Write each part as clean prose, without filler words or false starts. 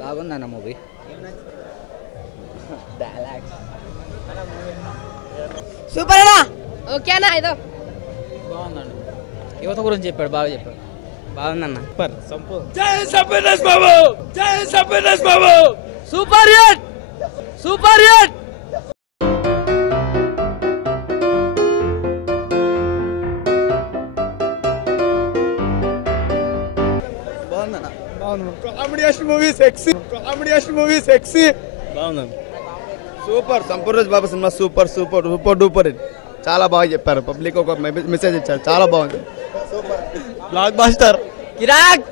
బాగుందన్న movie. Super అన్నా. ఓకేనా ఇదో బాగుందండి. యువత గురించి చెప్పాడు, బాగా చెప్పాడు. బాగుందన్న. సూపర్ సంపు. జై సంపేష్ బాబు, జై Sampoornesh Babu. Super hit, super hit. బాగుందన్న. బాగుంది. కామెడియేషన్ మూవీ సెక్సీ. కామెడియేషన్ మూవీ సెక్సీ. బాగుందండి. Super. Sampoorna Babu cinema super super super duper hit. చాలా బాగా చెప్పారు. పబ్లిక్ ఒక మెసేజ్ ఇచ్చారు. చాలా బాగుంది. Blockbuster. కిరాక్.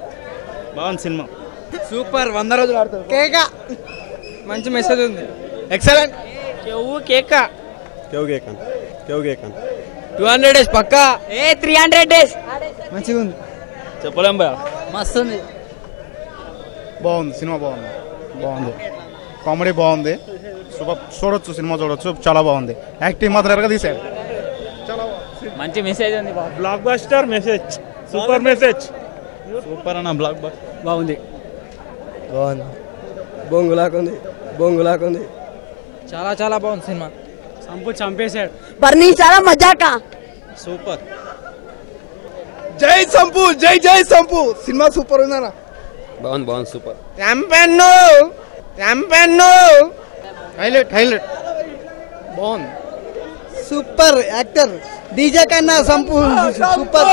బాగుంది సినిమా. సూపర్. 100 రోజులు ఆడతారు. కేక మంచి మెసేజ్ ఉంది. ఎక్సలెంట్. కేక కేవ్ కేకన్. 200 days పక్కా. 300 days. మంచిగా ఉంది. చెప్పలేం బా. మస్తు ఉంది. బాగుంది సినిమా. బాగుంది. కామెడీ బాగుంది. సూపర్. చూడొచ్చు సినిమా చూడొచ్చు. చాలా బాగుంది. యాక్టింగ్ మాత్రం ఎరగా తీశారు. మంచి మెసేజ్ ఉంది. Blockbuster message. Super message. Super అన్న. బ్లాక్ బాస్టర్ బాగుంది. బొంగులాకుంది. చాలా చాలా బాగుంది సినిమా. సంపు చంపేశాడు. బర్నీ చాలా మజాకా. సూపర్. జై సంపు. జై సంపు. సినిమా సూపర్ ఉందన్న. బాగుంది సూపర్. హైలైట్ బాగుంది. సూపర్ యాక్టర్ డీజే కన్నా Sampu super.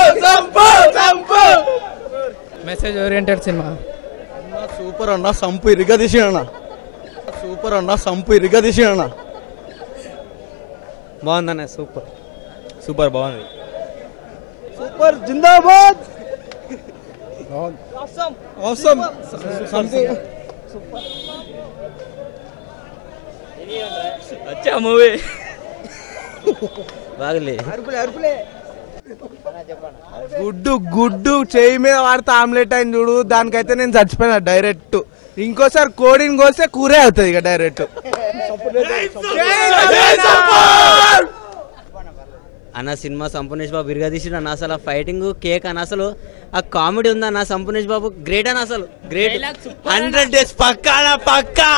Message oriented cinema. Super అన్న. సంపు ఇరుగా తీసిన. సూపర్ అన్న. సంపు ఇరుగా తీసిన. బాగుందన్న. సూపర్ బాగుంది. సూపర్. జిందాబాద్. ఆసమ్. అచ్చా మూవీ. బాగలే. గుడ్డు చేయి మీద వాడితే ఆమ్లెట్ అయింది చూడు. దానికైతే నేను చచ్చిపోయినా డైరెక్ట్. ఇంకోసారి కోడిని కోస్తే కూరే అవుతుంది ఇక డైరెక్ట్. అన్న సినిమా సంపూర్ణేష్ బాబు విరిగా తీసిన అన్న. అసలు ఆ ఫైటింగ్ కేక్ అన్న. అసలు ఆ కామెడీ ఉందన్న. సంపూర్ణేష్ బాబు గ్రేట్ అన్న. అసలు గ్రేట్. 100 days పక్కా.